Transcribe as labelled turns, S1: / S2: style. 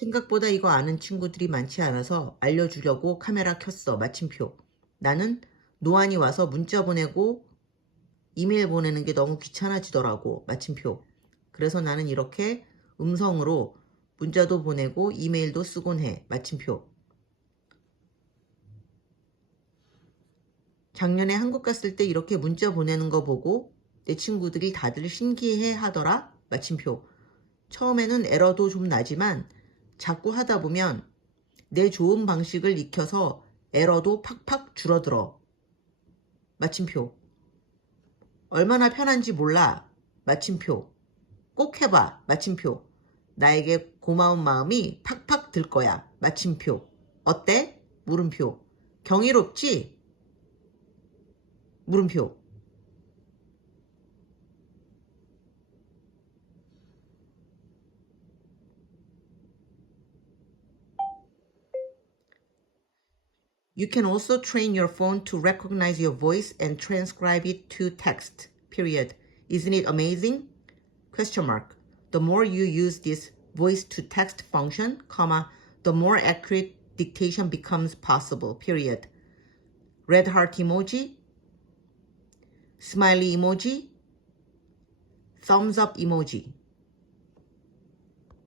S1: 생각보다 이거 아는 친구들이 많지 않아서 알려주려고 카메라 켰어. 마침표. 나는 노안이 와서 문자 보내고 이메일 보내는 게 너무 귀찮아지더라고. 마침표. 그래서 나는 이렇게 음성으로 문자도 보내고 이메일도 쓰곤 해. 마침표. 작년에 한국 갔을 때 이렇게 문자 보내는 거 보고 내 친구들이 다들 신기해 하더라. 마침표. 처음에는 에러도 좀 나지만 자꾸 하다 보면 내 좋은 방식을 익혀서 에러도 팍팍 줄어들어. 마침표. 얼마나 편한지 몰라. 마침표. 꼭 해봐. 마침표. 나에게 고마운 마음이 팍팍 들 거야. 마침표. 어때? 물음표. 경이롭지? 물음표. You can also train your phone to recognize your voice and transcribe it to text. Period. Isn't it amazing? Question mark. The more you use this voice to text function, comma, the more accurate dictation becomes possible. Period. Red heart emoji, smiley emoji, thumbs up emoji.